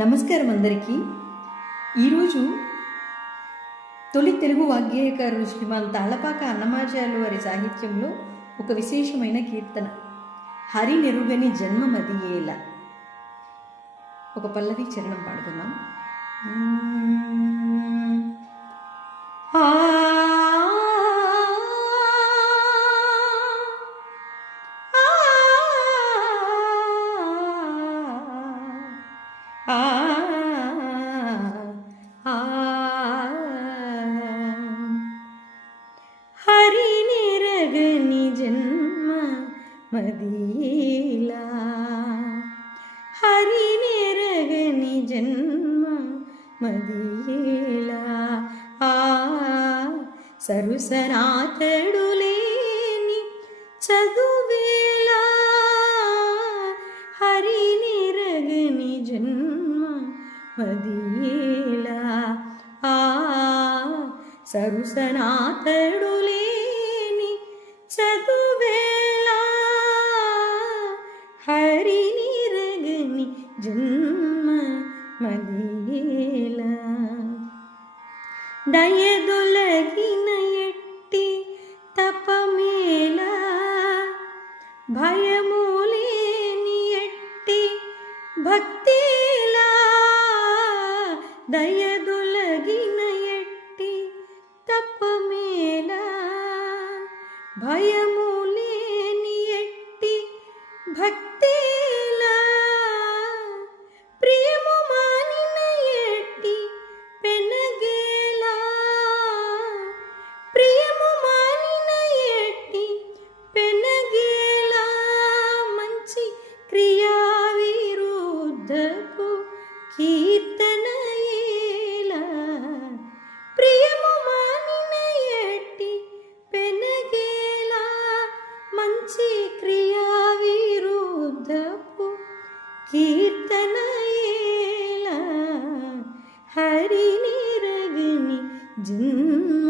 నమస్కారం అందరికీ. ఈరోజు తొలి తెలుగు వాగ్గేయకారులు శ్రీమాన్ తాళ్లపాక అన్నమాచార్యులు వారి సాహిత్యంలో ఒక విశేషమైన కీర్తన హరి నెరుగని జన్మ మదియేల. ఒక పల్లవి చరణం పాడుకుందాం. హరి నిరగని జన్మ మదియేలా, హరి నిరగని జన్మ మదియేలా. సరుసరాతడు లేని చదువేలా, హరి నిరగని జన్మ మదియేలా. సరుసనాతడు లేని చదువేలా, హరి నిరగని జన్మ మదియేలా. దయదొలగిన ఎట్టి తపమేలా, భయములేని ఎట్టి భక్తిలా. దయదొలగిన ఎట్టి తపమేలా, భయములేని ఎట్టి భక్తిలా. ప్రియము మానిన ఎట్టి పెనగేలా, ప్రియము మానిన ఎట్టి పెనగేలా. మంచి క్రియా విరుద్ధపు కీర్తనయేలా, ప్రియము మానిన ఎట్టి పెనగేలా. మంచి క్రియా విరుద్ధపు కీర్తనయేలా, హరి నిరగని జన్మ